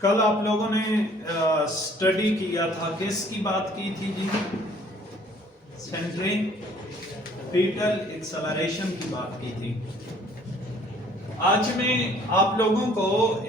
कल आप लोगों ने स्टडी किया था, किसकी बात की थी जी? सेंट्रीपिटल एक्सेलरेशन की बात की थी। आज मैं आप लोगों को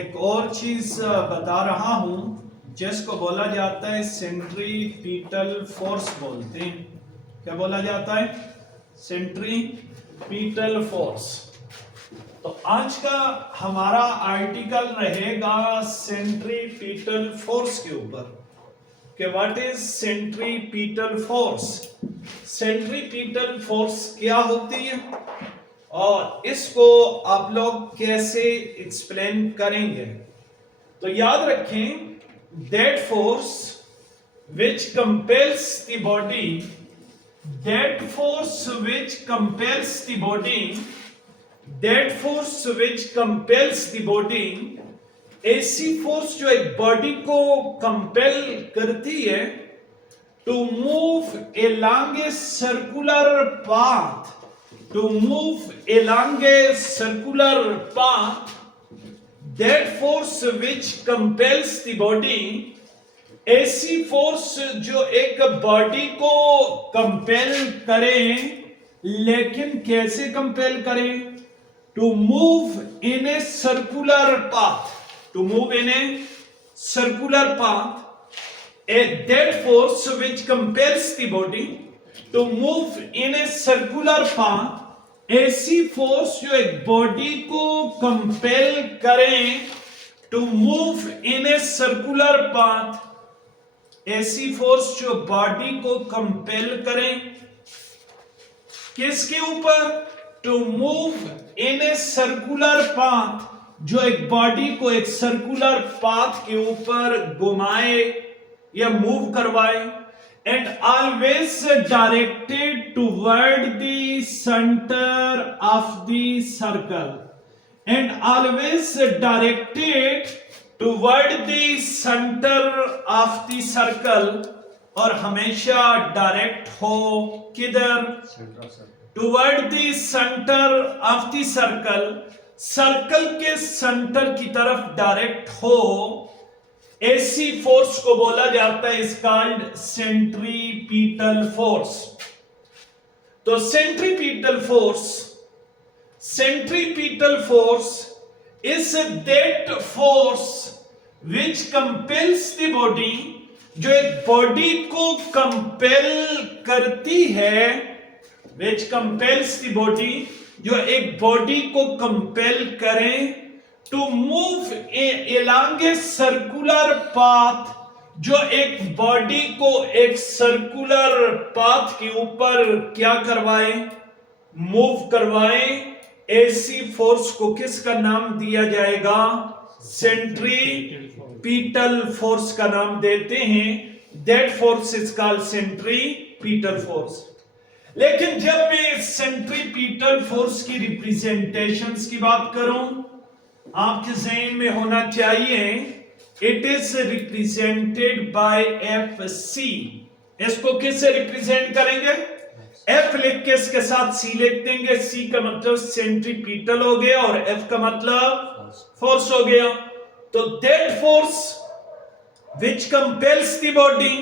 एक और चीज बता रहा हूं जिसको बोला जाता है सेंट्रीपिटल फोर्स बोलते हैं। क्या बोला जाता है? Centripetal force. तो आज का हमारा आर्टिकल रहेगा सेंट्रीपिटल फोर्स के ऊपर कि what is centripetal force. Centripetal force क्या होती है और इसको आप लोग कैसे एक्सप्लेन करेंगे। तो याद रखें, that force which compels the body, that force which compels the body, that force which compels the body, ऐसी फोर्स जो एक बॉडी को कंपेल करती है to move along a circular path, to move along a circular path, that force which compels the body, ऐसी force जो एक body को कंपेल करे, लेकिन कैसे कंपेल करे? To move in a circular path, to move in a circular path, that force which compels the body to move in a circular path, ऐसी force जो एक बॉडी को कंपेल करें to move in a circular path, ऐसी force जो body को compel करें किसके ऊपर? To move in a circular path, जो एक बॉडी को एक सर्कुलर पाथ के ऊपर घुमाए या मूव करवाए, and always directed toward the centre of the circle, and always directed toward the centre of the circle, और हमेशा डायरेक्ट हो किधर? Toward the centre of the circle, circle के सेंटर की तरफ डायरेक्ट हो, ऐसी फोर्स को बोला जाता है, इज कॉल्ड सेंट्रीपिटल फोर्स। तो centripetal force is that force which compels the body, जो एक बॉडी को कंपेल करती है, which compels the body, जो एक बॉडी को कंपेल करे to move along a circular path, जो एक बॉडी को एक सर्कुलर पाथ के ऊपर क्या करवाए? मूव करवाए। ऐसी फोर्स को किसका नाम दिया जाएगा? सेंट्रीपिटल फोर्स का नाम देते हैं। That force is called centripetal force. लेकिन जब मैं सेंट्रीपिटल फोर्स की रिप्रेजेंटेशंस की बात करूं, आपके ज़हन में होना चाहिए it is represented by F C. इसको किससे रिप्रेजेंट करेंगे? एफ लिख के इसके साथ सी लिख देंगे। सी का मतलब सेंट्रीपिटल हो गया और एफ का मतलब फोर्स हो गया। तो that force which compels the body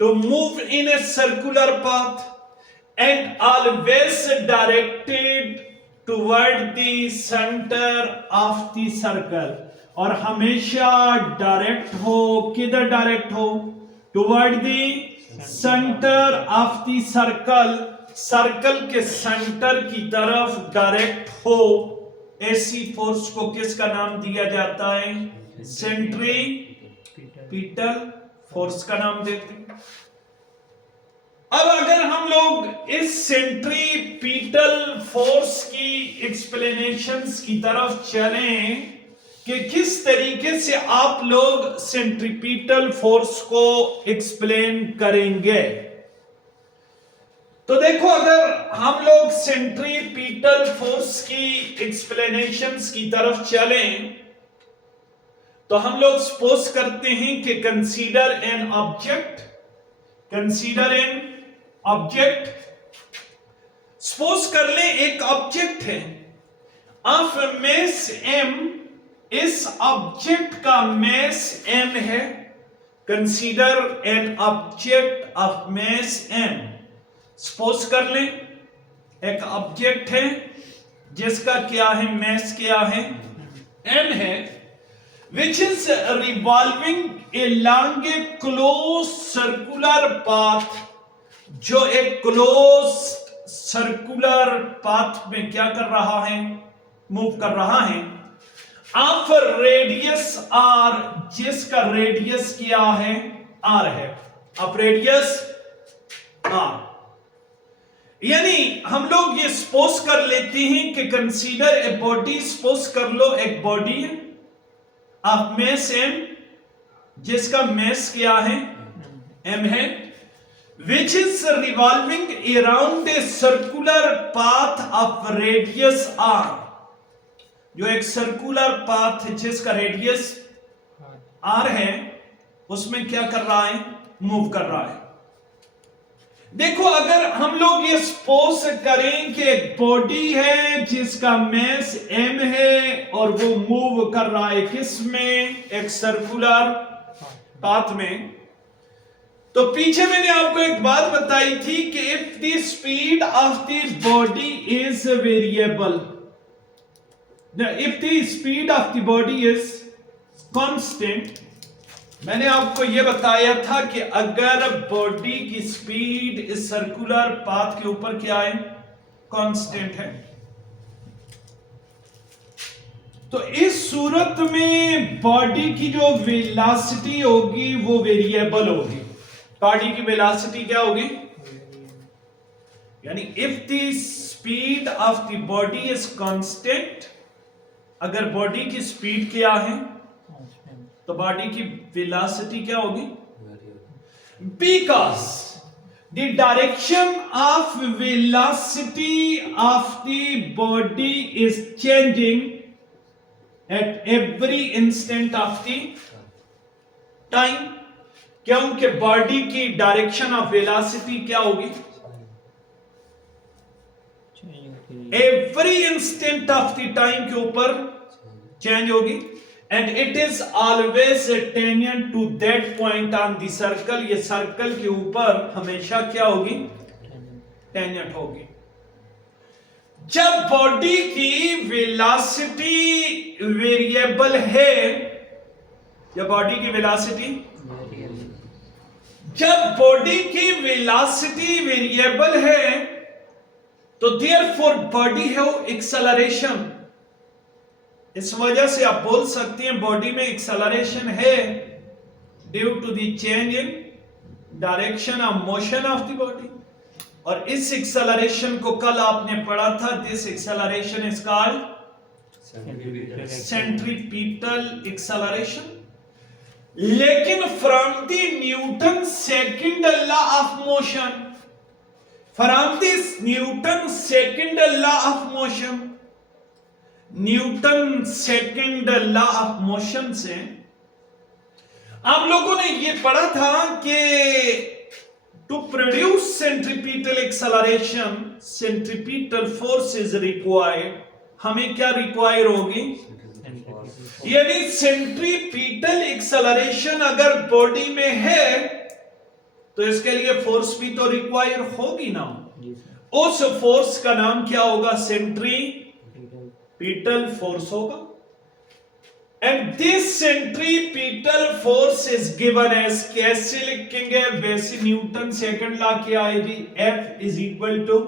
to move in a circular path and always directed toward the center of the circle, और हमेशा डायरेक्ट हो किधर? डायरेक्ट हो toward the centre of the circle, circle के centre की तरफ direct हो, ऐसी फोर्स को किसका नाम दिया जाता है? सेंट्रीपिटल फोर्स का नाम देते हैं। अब अगर हम लोग इस सेंट्रीपिटल फोर्स की एक्सप्लेनेशंस की तरफ चलें कि किस तरीके से आप लोग सेंट्रीपिटल फोर्स को एक्सप्लेन करेंगे, तो देखो, अगर हम लोग सेंट्रीपिटल फोर्स की एक्सप्लेनेशंस की तरफ चलें तो हम लोग सपोज करते हैं कि कंसीडर एन ऑब्जेक्ट, सपोज कर ले एक ऑब्जेक्ट है ऑफ मास m इस ऑब्जेक्ट का mass m है. Consider an object of mass m. Suppose कर लें एक ऑब्जेक्ट है जिसका क्या है, mass क्या है, m है, which is revolving along a closed circular path, जो एक closed circular path में क्या कर रहा है, मूव कर रहा है, ऑफ रेडियस r, जिसका रेडियस क्या है, r है, ऑफ रेडियस r. यानी हम लोग ये सपोज कर लेते हैं कि कंसीडर ए बॉडी, सपोज कर लो एक बॉडी है ऑफ mass m, जिसका mass क्या है, m है, which is revolving around a circular path of radius r, जो एक सर्कुलर पाथ है जिसका रेडियस r है, उसमें क्या कर रहा है, मूव कर रहा है. देखो अगर हम लोग ये सपोज करें कि एक बॉडी है जिसका mass m है और वो मूव कर रहा है किसमें, एक सर्कुलर पाथ में, तो पीछे मैंने आपको एक बात बताई थी कि if the speed of the body is variable, if the speed of the body is constant, मैंने आपको यह बताया था कि अगर बॉडी की स्पीड इस सर्कुलर पाथ के ऊपर क्या है, कांस्टेंट है, तो इस सूरत में बॉडी की जो वेलोसिटी होगी वो वेरिएबल होगी. बॉडी की वेलोसिटी क्या होगी, यानी if the speed of the body is constant, अगर बॉडी की स्पीड क्या है तो बॉडी की वेलोसिटी क्या होगी, because the direction of velocity of the body is changing at every instant of the time. क्योंकि बॉडी की डायरेक्शन ऑफ वेलोसिटी क्या होगी, every instant of the time के ऊपर चेंज होगी, and it is always tangent to that point on the circle, ये circle के ऊपर हमेशा क्या होगी, टेंजेंट होगी. जब बॉडी की वेलोसिटी वेरिएबल है, जब बॉडी की वेलोसिटी, जब बॉडी की वेलोसिटी वेरिएबल है तो देयरफॉर बॉडी हैव एक्सेलरेशन. इस वजह से आप बोल सकते हैं बॉडी में एक्सेलरेशन है due to the change in direction of motion of the body. और इस एक्सेलरेशन को कल आपने पढ़ा था, this acceleration is called centripetal acceleration. लेकिन from the Newton second law of motion, from this Newton second law of motion, Newton second law of motion से आप लोगों ने ये पढ़ा था कि to produce centripetal acceleration, centripetal force is required. हमें क्या रिक्वायर होगी, यानी सेंट्रीपिटल एक्सेलरेशन अगर बॉडी में है तो इसके लिए फोर्स भी तो रिक्वायर होगी ना. उस फोर्स का नाम क्या होगा, सेंट्रीपिटल फोर्स होगा. And this centripetal force is given as, कैसे लिखेंगे, वैसे न्यूटन सेकंड लॉ क्या आएगी, F is equal to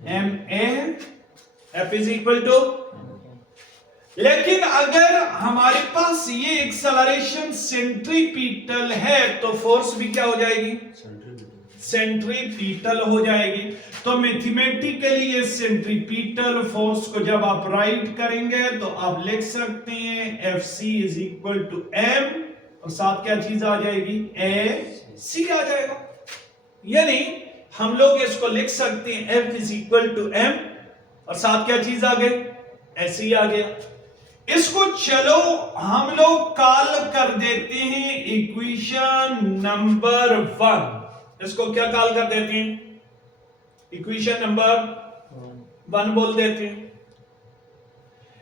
ma, F is equal to. लेकिन अगर हमारे पास ये एक्सेलरेशन सेंट्रीपिटल है तो फोर्स भी क्या हो जाएगी, सेंट्रीपिटल हो जाएगी. तो मैथमेटिकली ये सेंट्रीपिटल फोर्स को जब आप राइट करेंगे तो आप लिख सकते हैं Fc is equal to m, और साथ क्या चीज आ जाएगी, AC आ जाएगा. यानी हम लोग इसको लिख सकते हैं F is equal to m और साथ क्या चीज आ गई, AC आ गया. इसको चलो हम लोग कॉल कर देते हैं इक्वेशन नंबर 1. इसको क्या कॉल कर देते हैं, इक्वेशन नंबर 1 बोल देते हैं.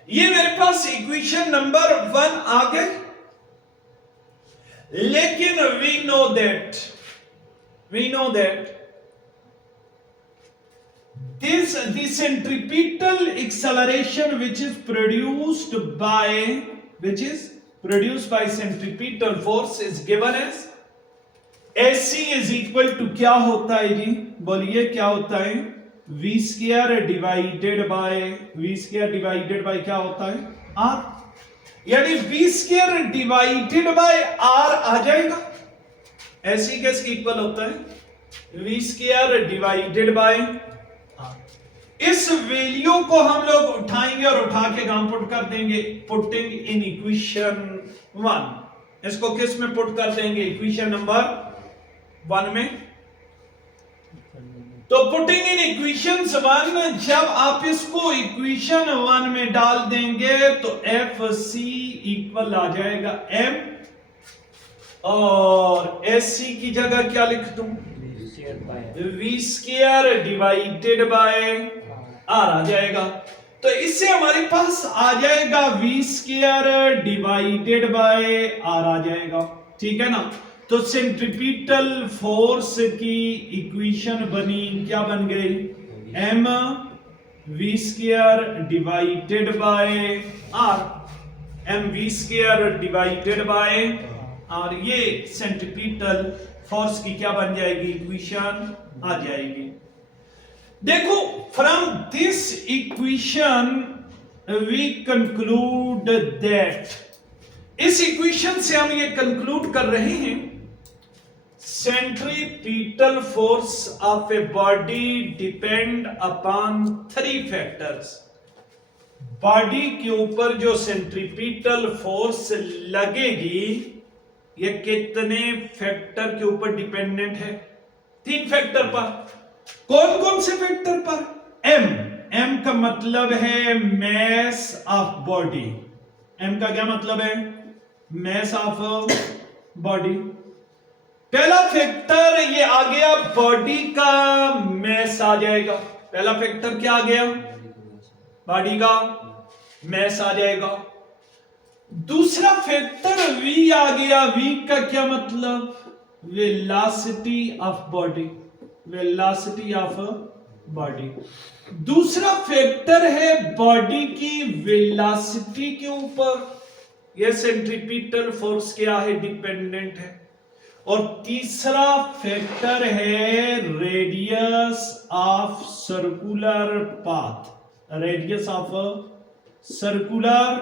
ये मेरे पास इक्वेशन नंबर 1 आ गए, लेकिन we know that this the centripetal acceleration which is produced by centripetal force is given as AC is equal to क्या होता है जी, बोलिए क्या होता है, v स्क्वायर डिवाइडेड बाय क्या होता है, r, यानी v square divided bye r आ जाएगा। AC किसके इक्वल होता है, v स्क्वायर डिवाइडेड बाय। इस वैल्यू को हम लोग उठाएंगे और उठा के कहां पुट कर देंगे, पुटिंग इन इक्वेशन 1। इसको किस में पुट कर देंगे, इक्वेशन नंबर 1 में। तो पुटिंग इन इक्वेशन 1, जब आप इसको इक्वेशन 1 में डाल देंगे तो एफ सी इक्वल आ जाएगा m, और एस सी की जगह क्या लिख दूं, v square divided by R आ जाएगा। तो इससे हमारे पास आ जाएगा v square divided by R आ जाएगा, ठीक है ना। तो सेंट्रीपिटल फोर्स की इक्वेशन बनी, क्या बन गई, m v square divided by R, m v square divided by R, ये सेंट्रीपिटल फोर्स की क्या बन जाएगी, इक्वेशन आ जाएगी। देखो, from this equation we conclude that, इस इक्वेशन से हम ये कंक्लूड कर रहे हैं, centripetal force of a body depend upon 3 factors. Body के ऊपर जो सेंट्रीपिटल फोर्स लगेगी, ये कितने फैक्टर के ऊपर डिपेंडेंट है, 3 फैक्टर पर। कौन कौन से फैक्टर पर, m का मतलब है मैस ऑफ बॉडी, m का क्या मतलब है, मैस ऑफ बॉडी। पहला फैक्टर ये आ गया, बॉडी का मैस आ जाएगा, पहला फैक्टर क्या आ गया, बॉडी का मैस आ जाएगा। दूसरा फैक्टर v आ गया, v का क्या मतलब, velocity of body, velocity of body. दूसरा फैक्टर है बॉडी की वेलोसिटी के ऊपर यह सेंट्रीपिटल फोर्स क्या है, डिपेंडेंट है। और तीसरा फैक्टर है radius of circular path, radius of circular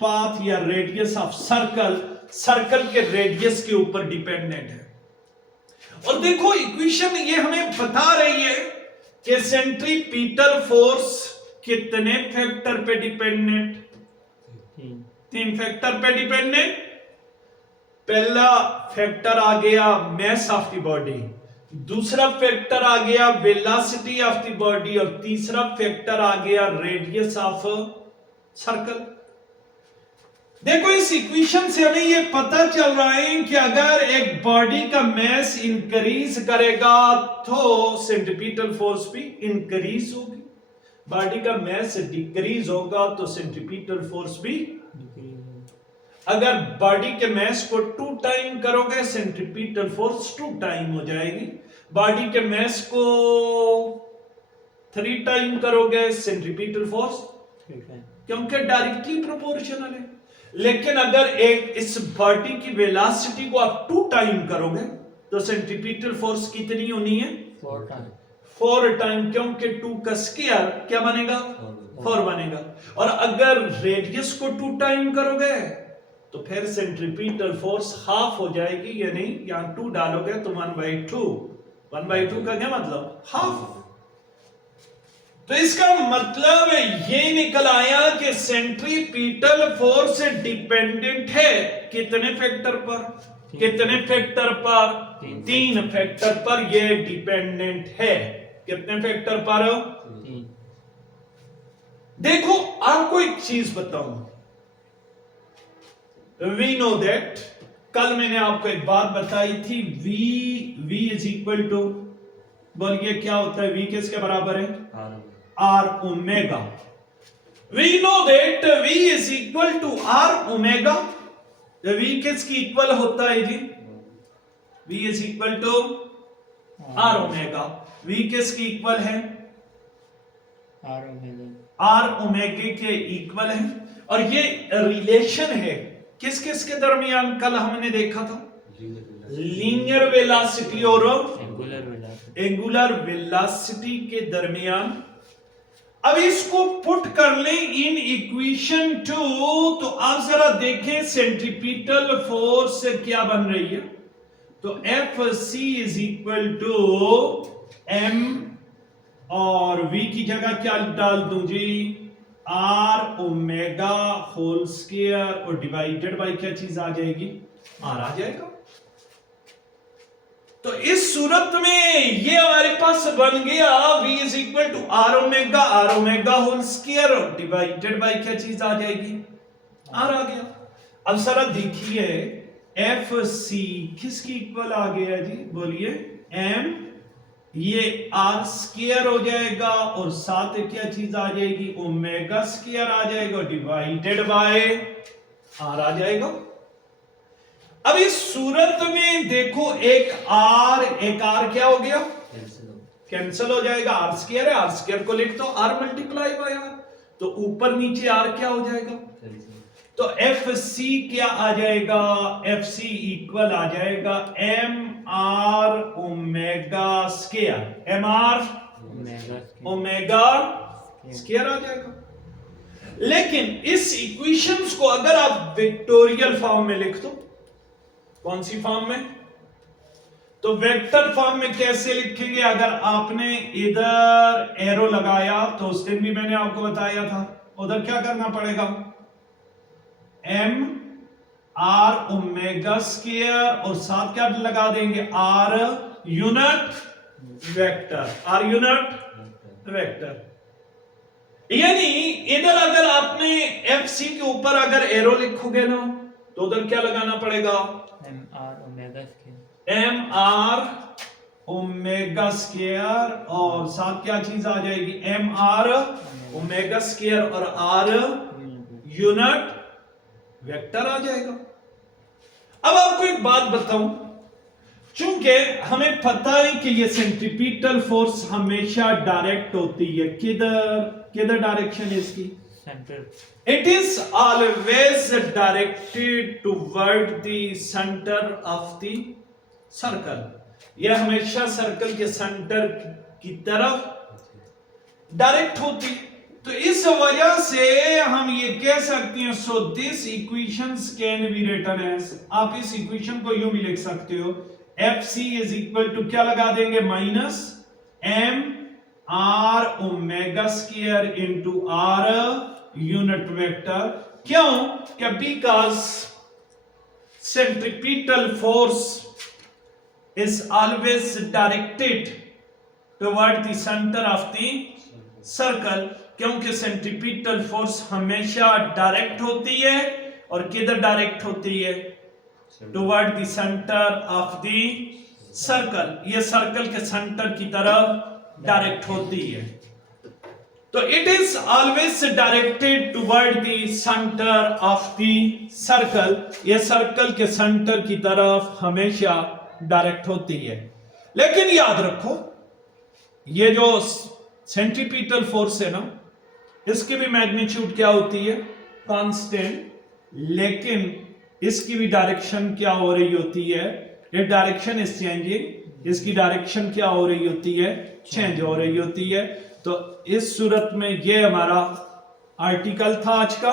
path या रेडियस ऑफ सर्कल, सर्कल के रेडियस के ऊपर डिपेंडेंट है। और देखो, इक्वेशन ये हमें बता रही है कि सेंट्रीपिटल फोर्स कितने फैक्टर पे डिपेंडेंट, 3 फैक्टर पे डिपेंडेंट। पहला फैक्टर आ गया मैस ऑफ द बॉडी, दूसरा फैक्टर आ गया वेलोसिटी ऑफ द बॉडी, और तीसरा फैक्टर आ गया रेडियस ऑफ सर्कल। देखो, इस इक्वेशन से हमें यह पता चल रहा है कि अगर एक बॉडी का मैस इंक्रीज करेगा तो सेंट्रीपिटल फोर्स भी इंक्रीज होगी, बॉडी का मैस डिक्रीज होगा तो सेंट्रीपिटल फोर्स भी। अगर बॉडी के मैस को 2 टाइम करोगे, सेंट्रीपिटल फोर्स 2 टाइम हो जाएगी। बॉडी के मैस को 3 टाइम करोगे, सेंट्रीपिटल फोर्स, क्योंकि डायरेक्टली प्रोपोर्शनल है। लेकिन अगर एक इस बॉडी की वेलोसिटी को आप 2 टाइम करोगे तो सेंट्रीपिटल फोर्स कितनी होनी है, 4 टाइम, क्योंकि 2 का स्क्वायर क्या बनेगा, 4 बनेगा। और अगर रेडियस को 2 टाइम करोगे तो फिर सेंट्रीपिटल फोर्स हाफ हो जाएगी, यानी यहां 2 डालोगे तो 1/2, 1/2 का क्या मतलब, हाफ। तो इसका मतलब ये निकल आया कि सेंट्रीपिटल फोर्स डिपेंडेंट है कितने फैक्टर पर, कितने फैक्टर पर, 3 फैक्टर पर ये डिपेंडेंट है। कितने फैक्टर पर, देखो आपको एक चीज बताऊं, वी नो दैट, कल मैंने आपको एक बात बताई थी, v इज इक्वल टू, बोलिए क्या होता है, v किसके बराबर है, R omega. We know that V is equal to R omega. V किसकी इक्वल होता है जी? V is equal to R omega. V किसकी इक्वल है? R ओमेगा के इक्वल है। और ये रिलेशन है किस किस के दरमियान? कल हमने देखा था लीनियर वेलोसिटी और एंगुलर वेलोसिटी के दरमियान। अब इसको पुट कर ले इन इक्वेशन 2, तो आप जरा देखें सेंट्रीपिटल फोर्स क्या बन रही है। तो F C is equal to M और v की जगह क्या डाल दूं जी? आर ओमेगा होल स्क्वायर और डिवाइडेड बाय क्या चीज आ जाएगी? आर आ जाएगा। तो इस सूरत में ये हमारे पास बन गया v is equal to R omega whole square और डिवाइडेड बाय क्या चीज आ जाएगी? आर आ गया। अब जरा देखिए एफ सी किसकी इक्वल आ गया जी? बोलिए एम, ये आर स्क्वायर हो जाएगा और साथ क्या चीज आ जाएगी? ओमेगा स्क्वायर आ जाएगा और डिवाइडेड बाय आर आ जाएगा। अब इस सूरत में देखो एक आर क्या हो गया? कैंसिल हो जाएगा। आर स्क्वायर है, आर स्क्वायर को लिख दो आर मल्टीप्लाई बाय आर, तो ऊपर नीचे आर क्या हो जाएगा? तो एफ सी क्या आ जाएगा? एफ सी इक्वल आ जाएगा M R omega square, M R omega square आ जाएगा। लेकिन इस इक्वेशंस को अगर आप वेक्टोरियल फॉर्म में लिख दो, कौन सी फॉर्म में? तो वेक्टर फॉर्म में कैसे लिखेंगे? अगर आपने इधर एरो लगाया तो उस दिन भी मैंने आपको बताया था, उधर क्या करना पड़ेगा? एम आर ओमेगा स्क्वायर और साथ क्या लगा देंगे? R unit vector, R unit vector. यानी इधर अगर आपने एफ सी के ऊपर अगर एरो लिखोगे ना, तो उधर क्या लगाना पड़ेगा? एम आर ओमेगा स्क्वायर और साथ क्या चीज आ जाएगी? एम आर ओमेगा स्क्वायर और आर यूनिट वेक्टर आ जाएगा। अब आपको एक बात बताऊं, चूंकि हमें पता है कि ये सेंट्रीपिटल फोर्स हमेशा डायरेक्ट होती है, किधर डायरेक्शन है इसकी? It is always directed toward the center of the circle. यह हमेशा सर्कल के सेंटर की तरफ डायरेक्ट होती। तो इस वजह से हम ये कह सकते हैं, so this equations can be written as, आप इस इक्वेशन को यूं भी लिख सकते हो, F C is equal to क्या लगा देंगे? Minus M R omega square into R unit vector. क्यों? क्या? Because centripetal force is always directed toward the centre of the circle, क्योंकि सेंट्रीपिटल फोर्स हमेशा डायरेक्ट होती है और किधर डायरेक्ट होती है? Toward the centre of the circle, ये सर्कल के सेंटर की तरफ डायरेक्ट होती है। तो it is always directed toward the centre of the circle, ये सर्कल के सेंटर की तरफ हमेशा डायरेक्ट होती है। लेकिन याद रखो ये जो सेंट्रीपिटल फोर्स है ना, इसकी भी मैग्नीट्यूड क्या होती है? कांस्टेंट, लेकिन इसकी भी डायरेक्शन क्या हो रही होती है? ये डायरेक्शन इज चेंजिंग, इसकी डायरेक्शन क्या हो रही होती है? चेंज हो रही होती है। तो इस सूरत में ये हमारा आर्टिकल था आज का।